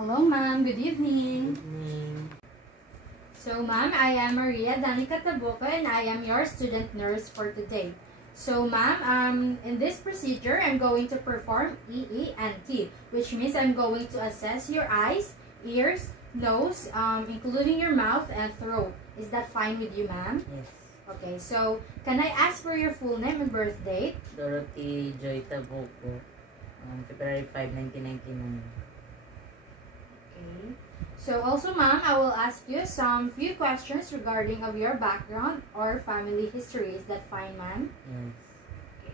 Hello, ma'am. Good evening. Mm, So, ma'am, I am Maria Danica Tabuco and I am your student nurse for today. So, ma'am, in this procedure, I'm going to perform EENT, which means I'm going to assess your eyes, ears, nose, including your mouth and throat. Is that fine with you, ma'am? yes. Okay, so can I ask for your full name and birth date? Dorothy Joy Tabuco, February 5, 1999. Okay. So also, ma'am, I will ask you some few questions regarding of your background or family history. Is that fine, ma'am? Yes.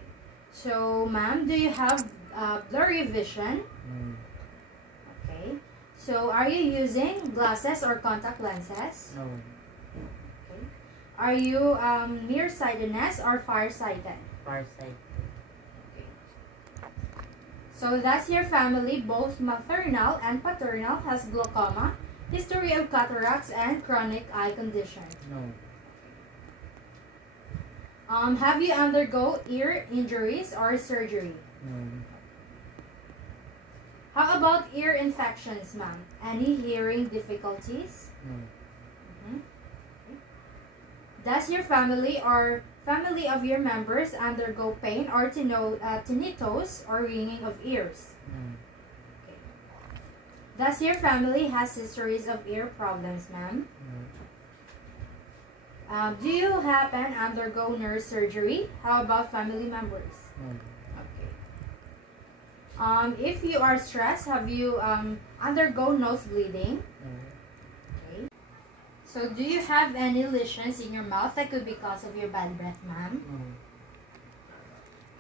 So, ma'am, do you have blurry vision? Mm, Okay. So, are you using glasses or contact lenses? no. Okay. Are you nearsightedness or farsighted? Far side. Okay. So, does your family, both maternal and paternal, has glaucoma, history of cataracts, and chronic eye condition? No. Have you undergo ear injuries or surgery? No. How about ear infections, ma'am? Any hearing difficulties? No. Mhm. Okay. Does your family or family of your members undergo pain or tinnitus or ringing of ears? No. Okay. Does your family has histories of ear problems, ma'am? No. Do you happen undergo nurse surgery? How about family members? No. Okay. If you are stressed, have you undergo nose bleeding? No. Okay. So, do you have any lesions in your mouth that could be cause of your bad breath, ma'am? No.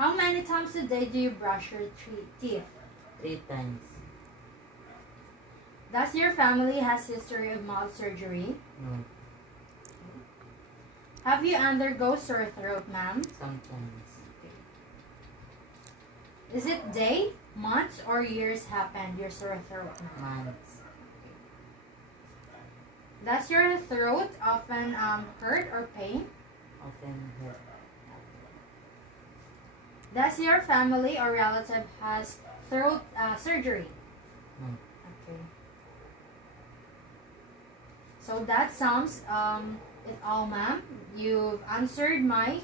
How many times a day do you brush your teeth? 3 times. Does your family has history of mouth surgery? No. Have you undergo sore throat, ma'am? Sometimes. Is it day, months, or years happened your sore throat, ma'am? Months. Does your throat often hurt or pain? Often hurt. Does your family or relative has throat surgery? No. Okay. So that sums it all, ma'am. You've answered my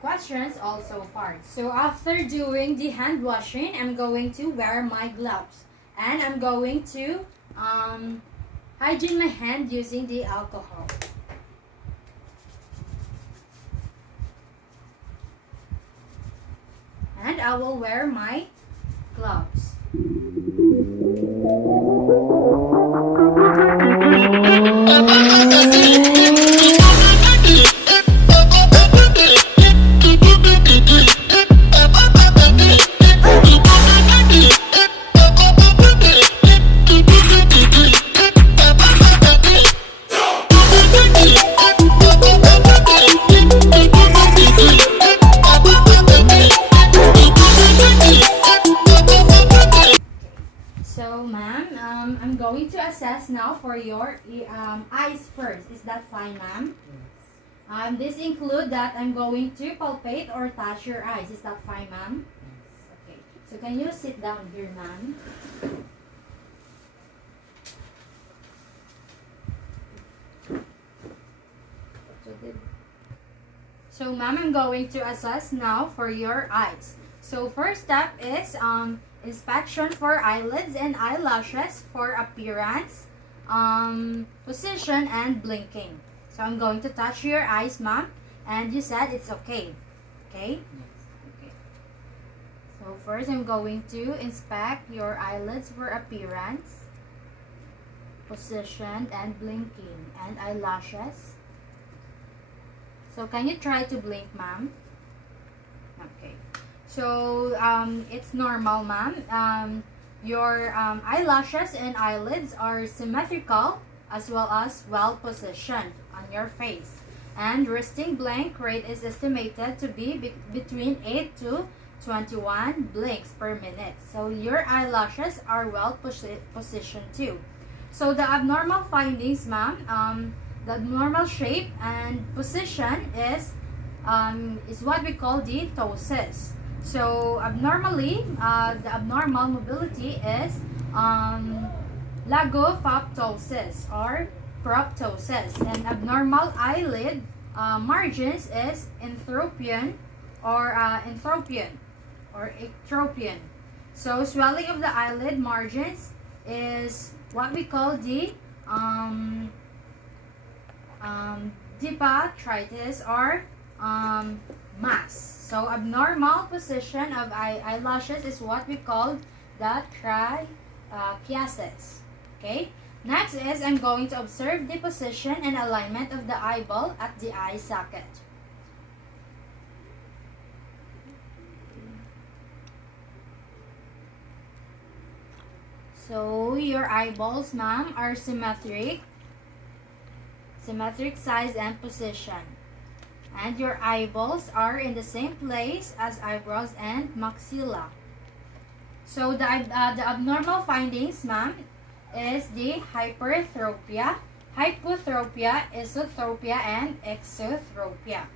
questions all so far. So after doing the hand washing, I'm going to wear my gloves. And I'm going to hygiene my hand using the alcohol. And I will wear my gloves. So, ma'am, I'm going to assess now for your eyes first. Is that fine, ma'am? Yes. This include that I'm going to palpate or touch your eyes. Is that fine, ma'am? Yes. Okay. So, can you sit down here, ma'am? So, ma'am, I'm going to assess now for your eyes. So, first step is inspection for eyelids and eyelashes for appearance, position, and blinking. So, I'm going to touch your eyes, ma'am, and you said it's okay. Okay? Yes. Okay. So, first I'm going to inspect your eyelids for appearance, position, and blinking, and eyelashes. So, can you try to blink, ma'am? Okay. So, it's normal, ma'am. Your eyelashes and eyelids are symmetrical as well as well positioned on your face. And resting blank rate is estimated to be between 8 to 21 blinks per minute. So, your eyelashes are well positioned too. So, the abnormal findings, ma'am, the abnormal shape and position is what we call the ptosis. So abnormally, the abnormal mobility is lagophthalmosis or proptosis. And abnormal eyelid margins is entropion or ectropion. So swelling of the eyelid margins is what we call the dipatritis or mass. So abnormal position of eyelashes is what we call the trichiasis. Okay. Next is I'm going to observe the position and alignment of the eyeball at the eye socket. So your eyeballs, ma'am, are symmetric size and position. And your eyeballs are in the same place as eyebrows and maxilla. So the abnormal findings, ma'am, is the hypertropia, hypotropia, esotropia, and exotropia.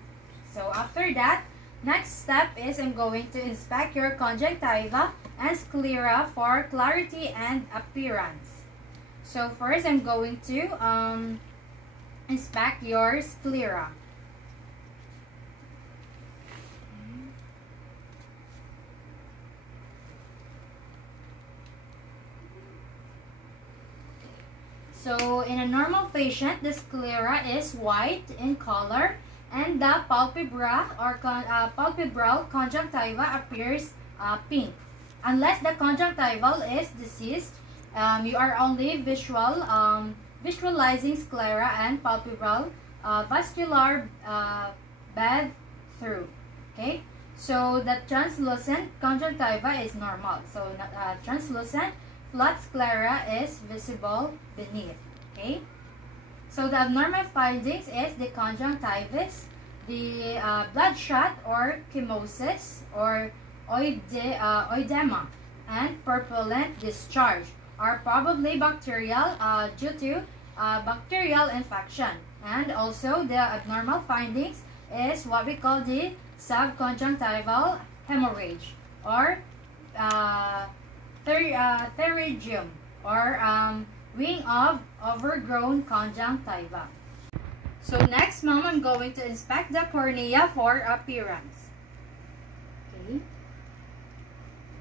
So after that, next step is I'm going to inspect your conjunctiva and sclera for clarity and appearance. So first I'm going to inspect your sclera. So in a normal patient, the sclera is white in color and the palpebra or palpebral conjunctiva appears pink. Unless the conjunctival is diseased, you are only visualizing sclera and palpebral vascular bed through. Okay, so the translucent conjunctiva is normal. So translucent flat sclera is visible beneath. Okay, so the abnormal findings is the conjunctivis, the bloodshot or chemosis or oedema, and purulent discharge are probably bacterial due to bacterial infection. And also the abnormal findings is what we call the subconjunctival hemorrhage or pterygium or wing of overgrown conjunctiva. So next, ma'am, I'm going to inspect the cornea for appearance. Okay.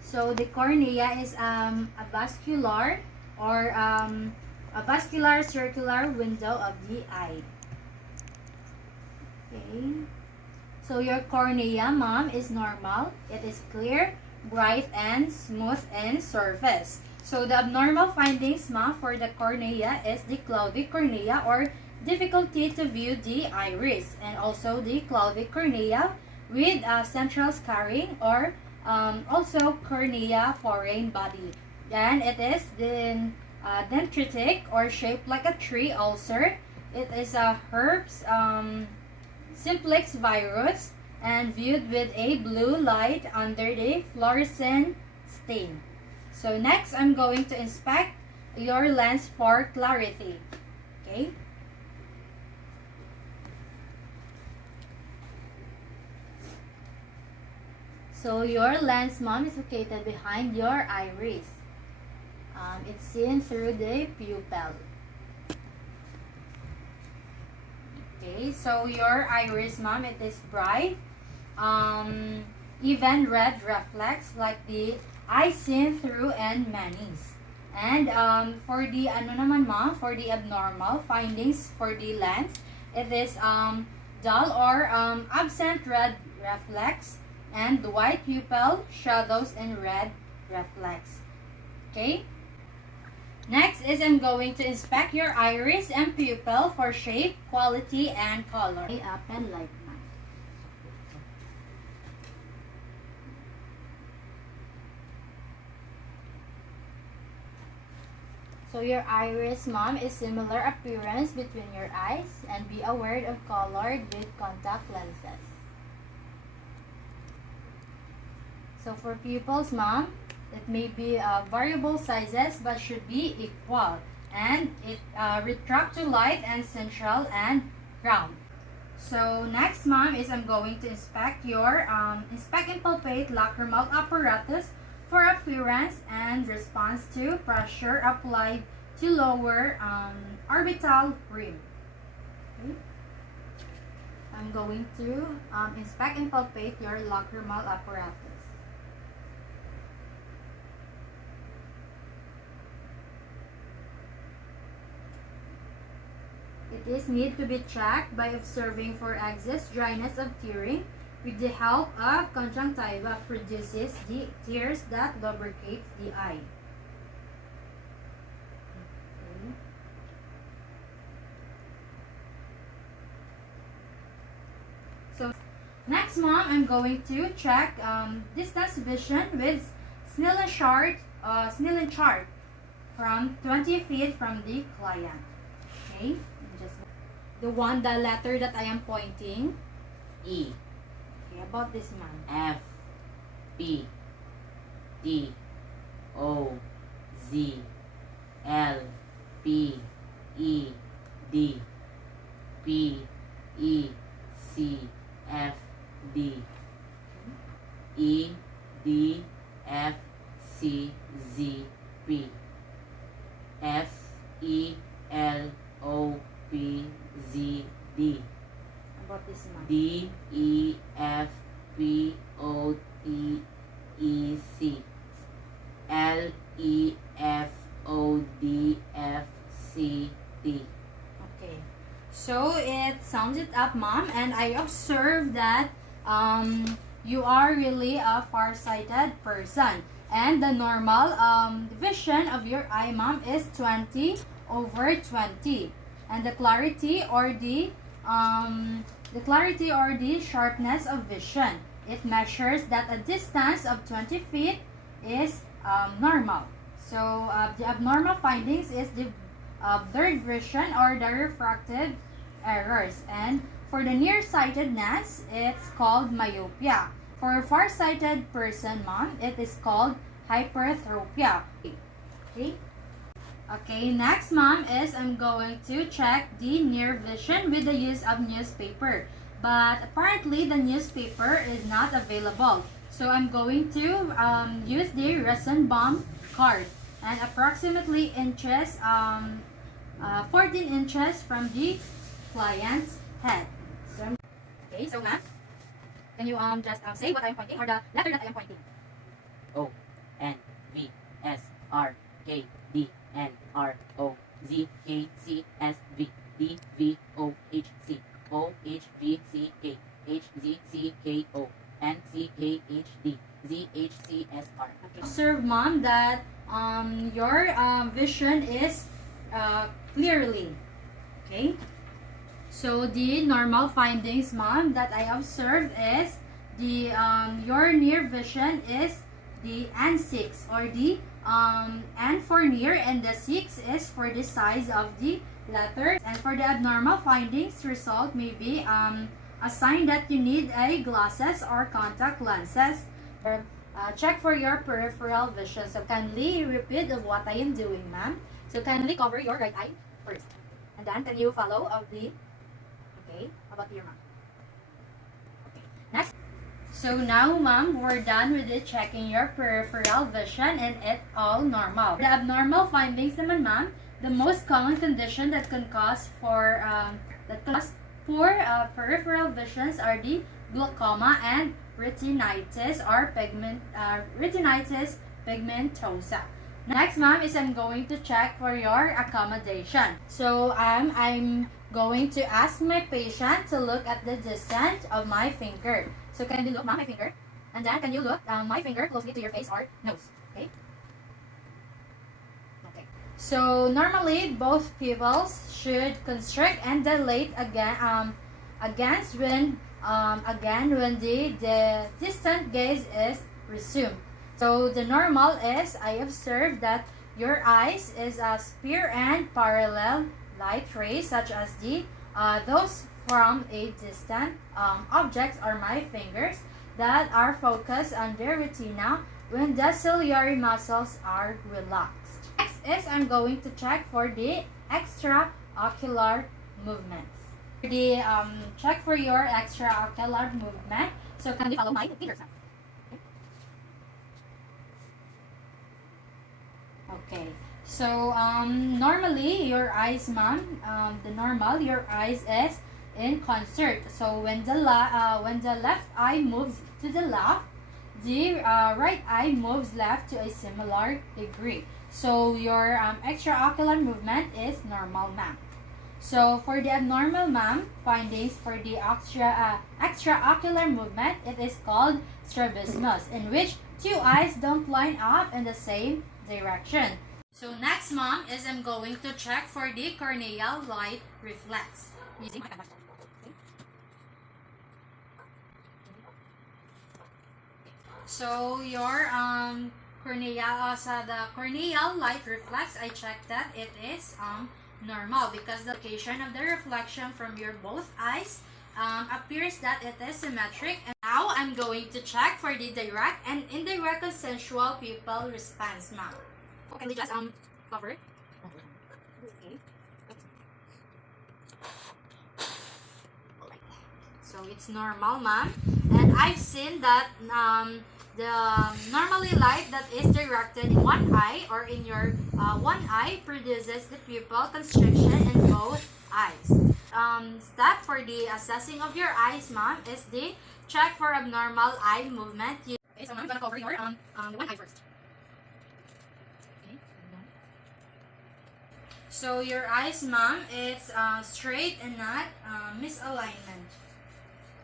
So the cornea is a vascular or a vascular circular window of the eye. Okay. So your cornea, ma'am, is normal. It is clear, bright, and smooth in surface. So the abnormal findings, ma'am, for the cornea is the cloudy cornea or difficulty to view the iris, and also the cloudy cornea with central scarring or also cornea foreign body. And it is the dendritic or shaped like a tree ulcer. It is a herpes simplex virus and viewed with a blue light under the fluorescent stain. So next, I'm going to inspect your lens for clarity. Okay. So your lens, ma'am, is located behind your iris. It's seen through the pupil. Okay, so your iris, ma'am, it is bright, even red reflex like the eye seen through in manis. And for the ano naman, ma'am, for the abnormal findings for the lens, it is dull or absent red reflex and white pupil shadows and red reflex. Okay. Next is I'm going to inspect your iris and pupil for shape, quality, and color. Up and like mine. So your iris, ma'am, is similar appearance between your eyes, and be aware of colored with contact lenses. So for pupils, ma'am, it may be variable sizes but should be equal, and it retract to light and central and round. So next, ma'am, is I'm going to inspect your inspect and palpate lacrimal apparatus for appearance and response to pressure applied to lower orbital rim. Okay. I'm going to inspect and palpate your lacrimal apparatus. It is need to be checked by observing for excess dryness of tearing. With the help of conjunctiva produces the tears that lubricates the eye. Okay. So next, mom, I'm going to check distance vision with Snellen chart from 20 feet from the client. Okay, just the letter that I am pointing. E. Okay, about this man. F. P. T. O. Z. L. P. E. D. P. E. C. F. D. E. D. F. C. Z. P. F. E. L. O. P. Z. D. About this man. D. E. F. P. O. T. E. C. L. E. F. O. D. F. C. D. Okay, so it sounds it up, mom, and I observed that you are really a far-sighted person, and the normal vision of your eye, mom, is 20/20, and the clarity or the sharpness of vision, it measures that a distance of 20 feet is normal. So the abnormal findings is the blurred vision or the refractive errors, and for the nearsightedness, it's called myopia. For a far-sighted person, mom, it is called hypertropia. Okay. Okay, next, mom, is I'm going to check the near vision with the use of newspaper. But apparently, the newspaper is not available. So I'm going to use the resin bomb card, and approximately 14 inches from the client's head. So, okay, so ma'am, can you just say what I'm pointing or the letter that I am pointing? O. N. V. S. R. K. D. N. R. O. Z. K. C. S. V. D. V. O. H. C. O. H. V. C. K. H. Z. C. K. O. N. C. K. H. D. Z. H. C. S. R. Okay. Observe, mom, that your vision is clearly. Okay. So the normal findings, mom, that I observed is the your near vision is the N6 or the N for near, and the 6 is for the size of the letters. And for the abnormal findings, result may be a sign that you need a glasses or contact lenses. Check for your peripheral vision. So kindly repeat of what I am doing, ma'am. So kindly cover your right eye first, and then can you follow of the about your mom. Okay, next. So now, mom, we're done with it checking your peripheral vision, and it's all normal. The abnormal findings naman, ma'am, the most common condition that can cause for peripheral visions are the glaucoma and retinitis or retinitis pigmentosa. Next, ma'am, is I'm going to check for your accommodation. So I'm going to ask my patient to look at the distance of my finger. So can you look, ma'am, my finger? And then can you look my finger closely to your face or nose? Okay. Okay. So normally both pupils should constrict and dilate again when the distant gaze is resumed. So the normal is I observe that your eyes is a spear and parallel light rays, such as those from a distant objects or my fingers that are focused on the retina when the ciliary muscles are relaxed. Next is I'm going to check for the extraocular movements. The check for your extraocular movement. So can you follow my fingers now? Okay. So normally your eyes, ma'am, your eyes is in concert. So when the left eye moves to the left, the right eye moves left to a similar degree. So your extraocular movement is normal, ma'am. So for the abnormal, ma'am, findings for the extraocular movement, it is called strabismus, in which two eyes don't line up in the same direction. So next, mom, is I'm going to check for the corneal light reflex using my camera. So your the corneal light reflex, I checked that it is normal because the location of the reflection from your both eyes appears that it is symmetric. And now I'm going to check for the direct and indirect consensual pupil response, ma'am. Okay, we just cover. Okay. So it's normal, ma'am. And I've seen that the normally light that is directed in one eye or in your one eye produces the pupil constriction in both eyes. Step for the assessing of your eyes, ma'am, is the check for abnormal eye movement. Okay, so ma'am, I'm gonna cover your one eye first. Okay. So your eyes, ma'am, it's straight and not misalignment.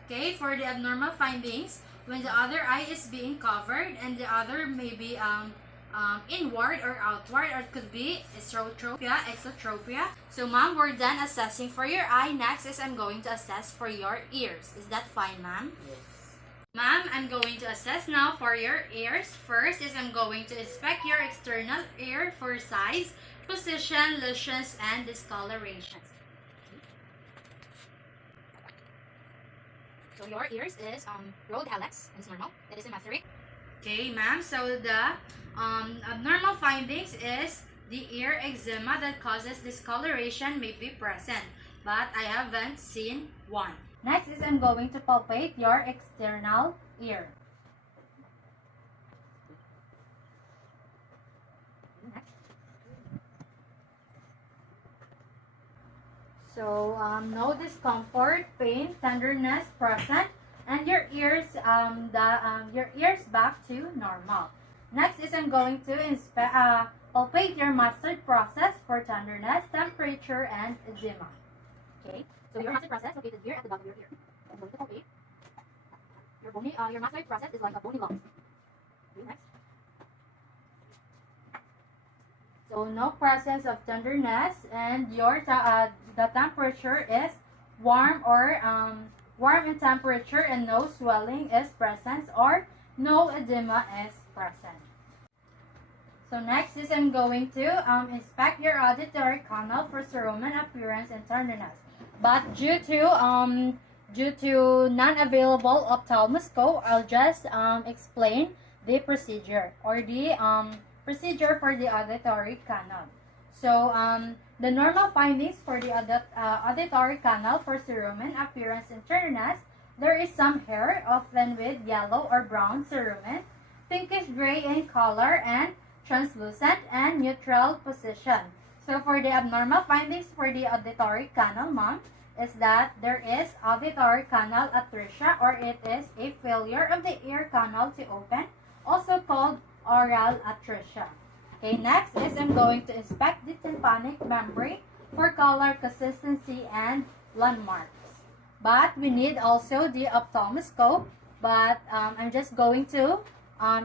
Okay, for the abnormal findings, when the other eye is being covered and the other may be inward or outward, or it could be esotropia, exotropia. So ma'am, we're done assessing for your eye. Next is I'm going to assess for your ears. Is that fine, ma'am? Yes. Ma'am, I'm going to assess now for your ears. First is I'm going to inspect your external ear for size, position, lesions, and discolorations. So your ears is rolled helix, it's normal. It is symmetric. Okay, ma'am. So the abnormal findings is the ear eczema that causes discoloration may be present, but I haven't seen one. Next is I'm going to palpate your external ear. So no discomfort, pain, tenderness present, and your ears your ears back to normal. Next is I'm going to palpate your mastoid process for tenderness, temperature, and edema. Okay, so your mastoid process located here at the back of your ear. I'm going to palpate your mastoid process is like a bony lump. Okay, next. So no presence of tenderness, and your the temperature is warm or warm in temperature, and no swelling is present or no edema is present. So next is I'm going to inspect your auditory canal for cerumen appearance and tenderness. But due to non-available ophthalmoscope, I'll just explain the procedure or the procedure for the auditory canal. So the normal findings for the auditory canal for cerumen appearance and tenderness, there is some hair, often with yellow or brown cerumen, pinkish gray in color, and translucent and neutral position. So for the abnormal findings for the auditory canal, ma'am, is that there is auditory canal atresia, or it is a failure of the ear canal to open, also called oral atresia. Okay, next is I'm going to inspect the tympanic membrane for color consistency and landmarks. But we need also the ophthalmoscope, but I'm just going to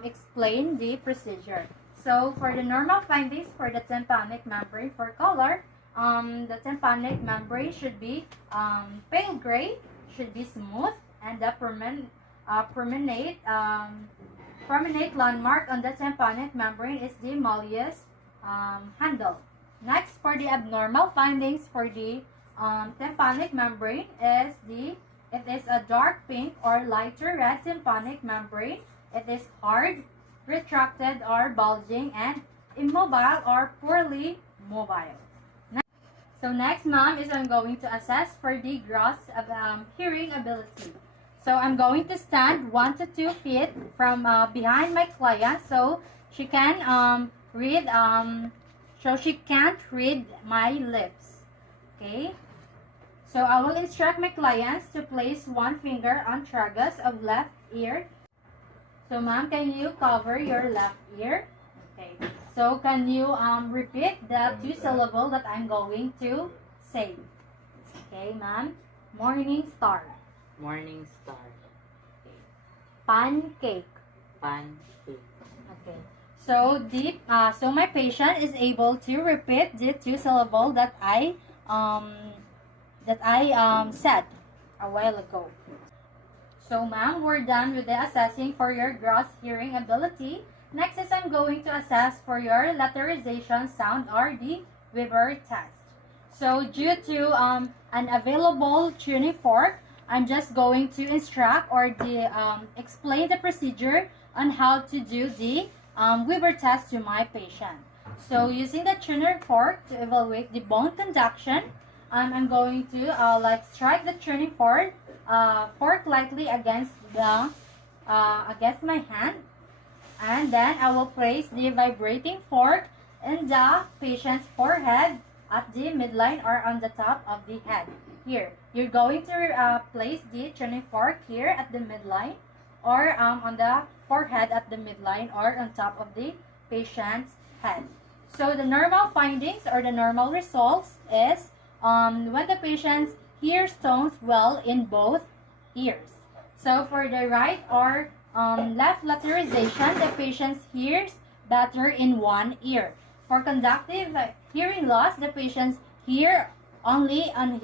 explain the procedure. So for the normal findings for the tympanic membrane for color, the tympanic membrane should be pale gray, should be smooth, and the prominent landmark on the tympanic membrane is the malleus handle. Next, for the abnormal findings for the tympanic membrane is it is a dark pink or lighter red tympanic membrane. It is hard, retracted or bulging, and immobile or poorly mobile. So next, ma'am, is I'm going to assess for the gross hearing ability. So I'm going to stand 1 to 2 feet from behind my client, so she can read So she can't read my lips. Okay? So I will instruct my clients to place one finger on tragus of left ear. So ma'am, can you cover your left ear? Okay. So can you repeat the two syllable that I'm going to say? Okay, ma'am. Morning star. Morning star. Okay. Pancake. Pancake. Okay. So so my patient is able to repeat the two syllable that I said a while ago. So ma'am, we're done with the assessing for your gross hearing ability. Next is I'm going to assess for your letterization sound or the Weber test. So due to an available tuning fork, I'm just going to instruct or explain the procedure on how to do the Weber test to my patient. So using the tuner fork to evaluate the bone conduction, I'm going to strike the tuning fork lightly against my hand, and then I will place the vibrating fork in the patient's forehead at the midline or on the top of the head. Here, you're going to place the tuning fork here at the midline or on the forehead at the midline or on top of the patient's head. So the normal findings or the normal results is when the patient hears tones well in both ears. So for the right or left letterization, the patient hears better in one ear. For conductive hearing loss, the patient hears only on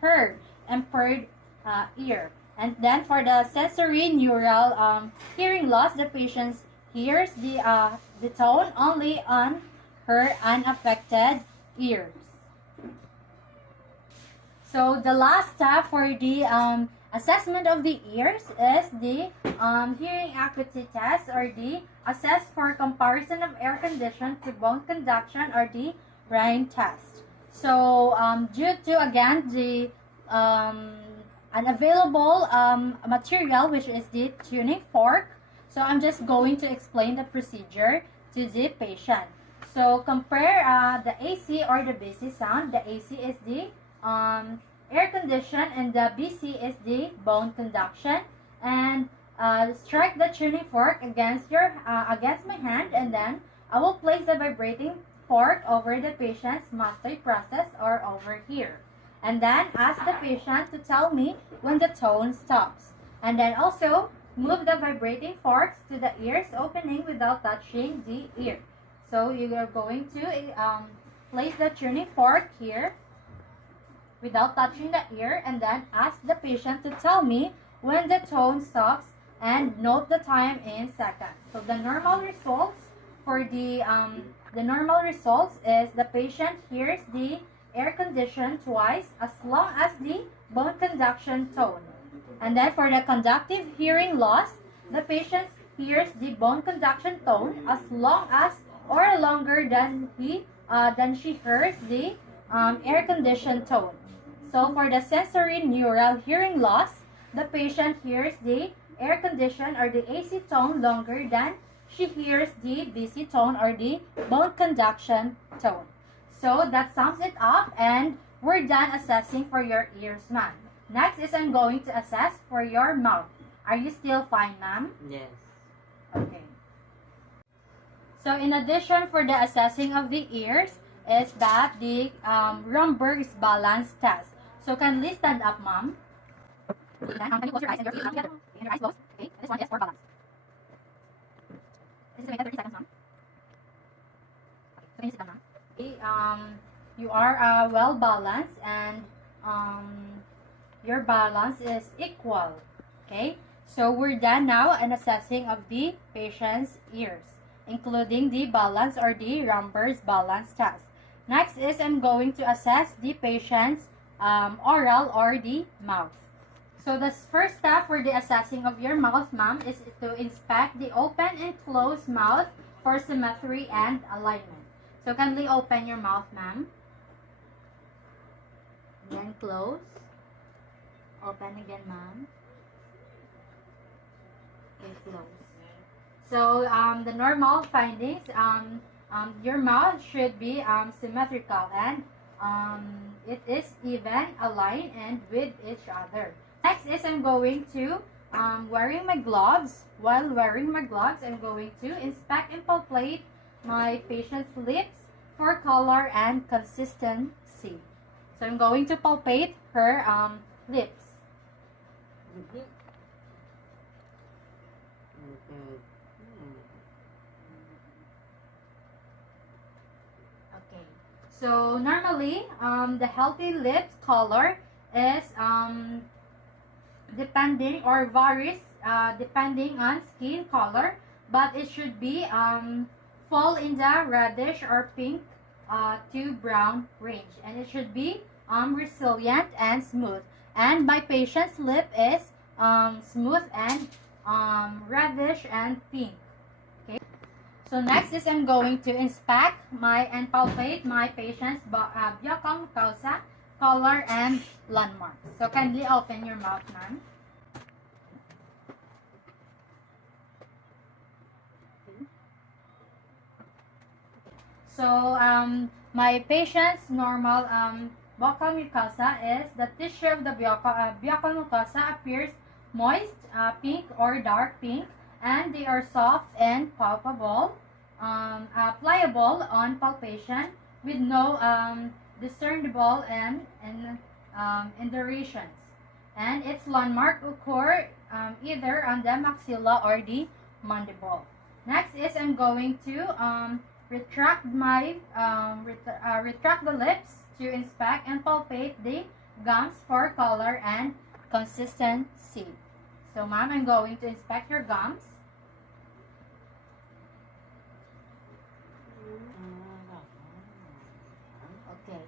her impaired ear. And then for the sensory neural hearing loss, the patient hears the tone only on her unaffected ears. So the last step for the assessment of the ears is the hearing acuity test or the assess for comparison of air condition to bone conduction or the Rhine test. So due to again the unavailable material, which is the tuning fork, so I'm just going to explain the procedure to the patient. So compare the AC or the BC sound. The AC is the air condition and the BC is the bone conduction, and strike the tuning fork against my hand, and then I will place the vibrating fork over the patient's mastoid process or over here, and then ask the patient to tell me when the tone stops, and then also move the vibrating forks to the ears opening without touching the ear. So you are going to place the tuning fork here without touching the ear, and then ask the patient to tell me when the tone stops and note the time in seconds. So the normal results for the normal results is the patient hears the air condition twice as long as the bone conduction tone. And then for the conductive hearing loss, the patient hears the bone conduction tone as long as or longer than she hears the air condition tone. So for the sensory neural hearing loss, the patient hears the air condition or the AC tone longer than she hears the BC tone or the bone conduction tone. So that sums it up, and we're done assessing for your ears, ma'am. Next is I'm going to assess for your mouth. Are you still fine, ma'am? Yes. Okay. So in addition for the assessing of the ears is that the Romberg's balance test. So kindly stand up, ma'am. Then can you close your eyes and your feet together? And your eyes closed. Okay. This one is for balance. This is waited 30 seconds, ma'am. Okay. So can you sit down, ma'am? Okay. You are well balanced, and your balance is equal. Okay. So we're done now in assessing of the patient's ears, including the balance or the Romberg's balance test. Next is I'm going to assess the patient's oral or the mouth. So the first step for the assessing of your mouth, ma'am, is to inspect the open and closed mouth for symmetry and alignment. So kindly open your mouth, ma'am. Then close. Open again, ma'am. Okay, close. So the normal findings your mouth should be symmetrical and it is even aligned and with each other. Next is I'm going to wearing my gloves. While wearing my gloves, I'm going to inspect and palpate my patient's lips for color and consistency. So I'm going to palpate her lips. Okay. So normally, the healthy lips color is depending or varies depending on skin color, but it should be fall in the reddish or pink to brown range, and it should be resilient and smooth. And my patient's lip is smooth and reddish and pink. Okay. So next is I'm going to inspect and palpate my patient's buccal mucosa, color, and landmarks. So kindly open your mouth, ma'am. So my patient's normal buccal mucosa is the tissue of the buccal mucosa appears moist, pink or dark pink, and they are soft and palpable, pliable on palpation with no discernible indurations. And its landmark occur either on the maxilla or the mandible. Next is I'm going to retract the lips to inspect and palpate the gums for color and consistency. So ma'am, I'm going to inspect your gums. Okay.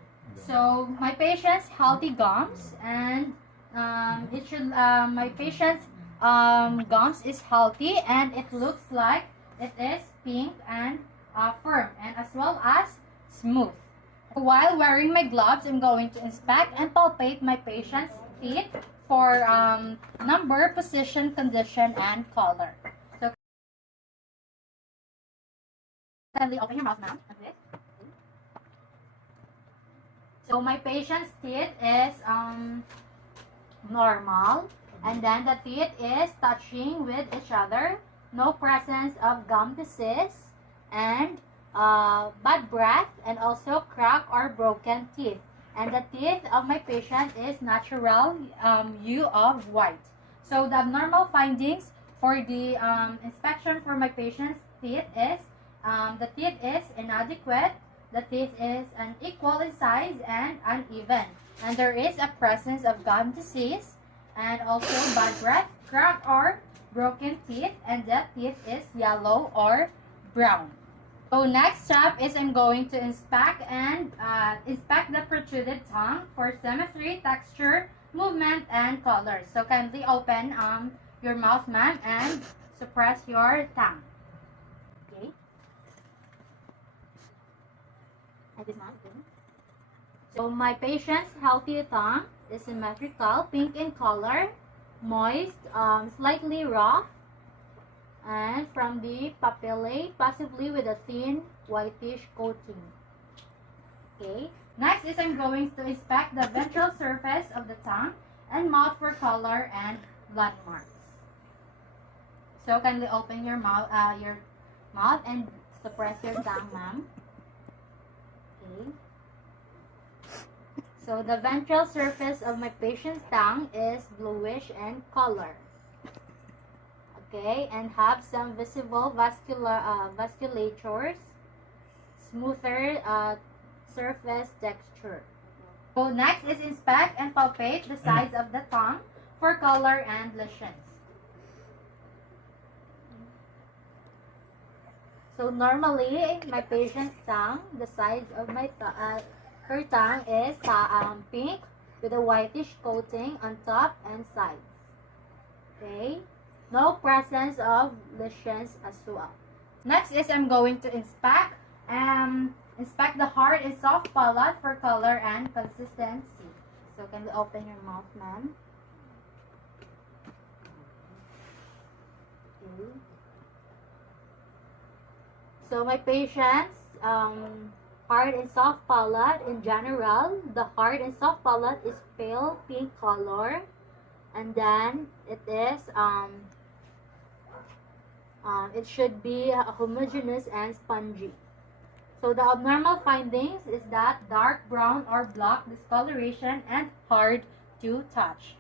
So my patient's healthy gums, and my patient's gums is healthy and it looks like it is pink and firm and as well as smooth. While wearing my gloves, I'm going to inspect and palpate my patient's teeth for number, position, condition, and color. So kindly open your mouth, ma'am. So my patient's teeth is normal, and then the teeth is touching with each other. No presence of gum disease and bad breath, and also cracked or broken teeth. And the teeth of my patient is natural hue of white. So the abnormal findings for the inspection for my patient's teeth is the teeth is inadequate, the teeth is unequal in size and uneven, and there is a presence of gum disease and also bad breath, cracked or broken teeth, and the teeth is yellow or brown. So next step is I'm going to inspect the protruded tongue for symmetry, texture, movement, and color. So kindly open your mouth, ma'am, and suppress your tongue. Okay. And this one. Okay. So my patient's healthy tongue is symmetrical, pink in color, moist, slightly rough, and from the papillae, possibly with a thin whitish coating. Okay. Next is I'm going to inspect the ventral surface of the tongue and mouth for color and landmarks. So kindly open your mouth and suppress your tongue, ma'am. Okay. So the ventral surface of my patient's tongue is bluish in color. Okay, and have some visible vasculatures, smoother surface texture. So next is inspect and palpate the sides of the tongue for color and lesions. So normally, my patient's tongue, the size of her tongue is pink with a whitish coating on top and sides. Okay. No presence of lesions as well. Next is I'm going to inspect the hard and soft palate for color and consistency. So can you open your mouth, ma'am? Okay. So my patient's hard and soft palate in general. The hard and soft palate is pale pink color, and then it is it should be homogeneous and spongy. So the abnormal findings is that dark brown or black discoloration and hard to touch.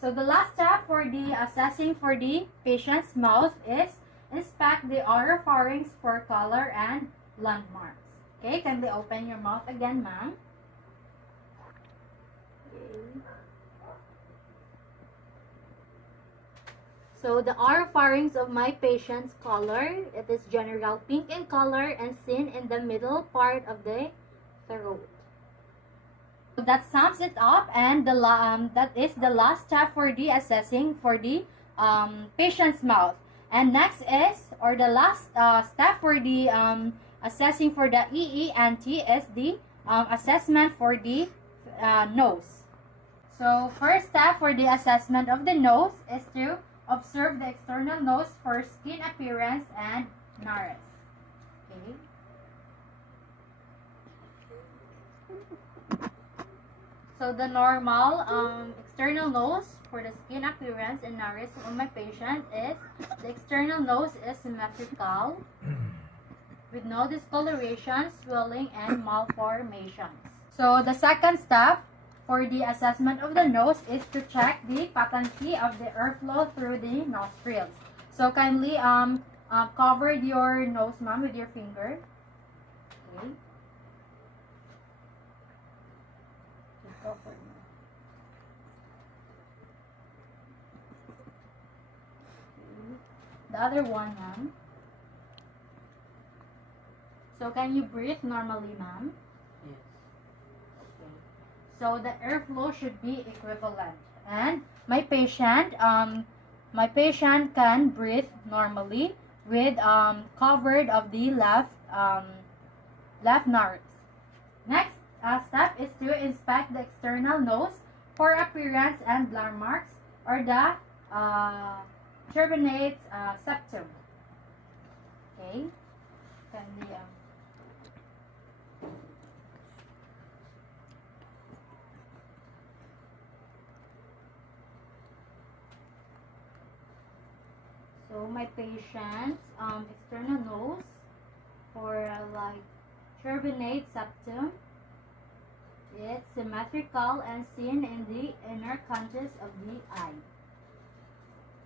So the last step for the assessing for the patient's mouth is inspect the oropharynx for color and landmarks. Okay, kindly open your mouth again, ma'am. Okay. So the oropharynx of my patient's color, it is general pink in color and seen in the middle part of the throat. So that sums it up, and that is the last step for the assessing for the patient's mouth. And next is, or the last step for the assessing for the EENT is the assessment for the nose. So first step for the assessment of the nose is to observe the external nose for skin appearance and nares. Okay. So the normal external nose for the skin appearance and nares of my patient is the external nose is symmetrical with no discoloration, swelling, and malformations. So the second step for the assessment of the nose is to check the patency of the airflow through the nostrils. So kindly cover your nose, ma'am, with your finger. Okay. Just go for it, ma'am. Okay. The other one, ma'am. So can you breathe normally, ma'am? Yes. Okay. So the airflow should be equivalent, and my patient can breathe normally with covered of the left nares. Next step is to inspect the external nose for appearance and landmarks or the turbinate septum. Okay. Can the So my patient's external nose for like turbinate septum, it's symmetrical and seen in the inner conches of the eye.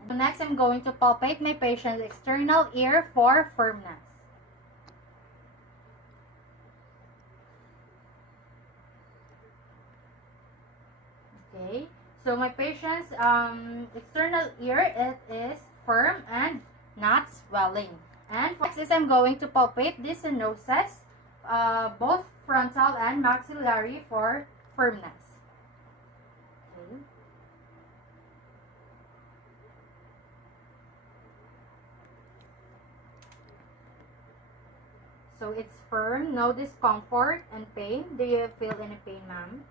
And next, I'm going to palpate my patient's external ear for firmness. Okay, so my patient's external ear, it is firm and not swelling. And next is I'm going to palpate the synostosis, both frontal and maxillary for firmness. Okay. So it's firm, no discomfort and pain. Do you feel any pain, ma'am?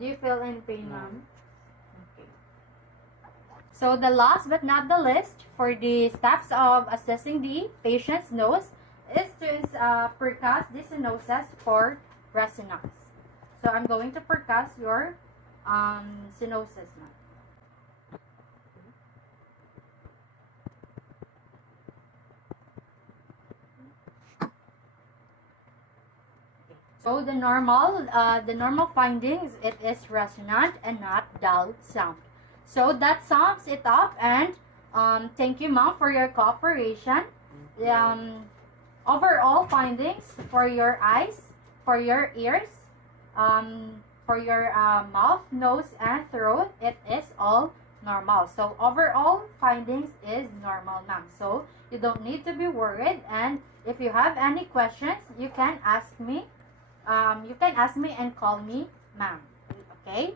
Do you feel any pain, ma'am? Okay. So the last but not the least for the steps of assessing the patient's nose is to percuss the synostosis for resonance. So I'm going to percuss your synostosis now. So the normal findings, it is resonant and not dull sound. So that sums it up, and thank you, ma'am, for your cooperation. Overall findings for your eyes, for your ears, for your mouth, nose, and throat, it is all normal. So overall findings is normal, ma'am. So you don't need to be worried, and if you have any questions, you can ask me. You can ask me and call me ma'am. Okay?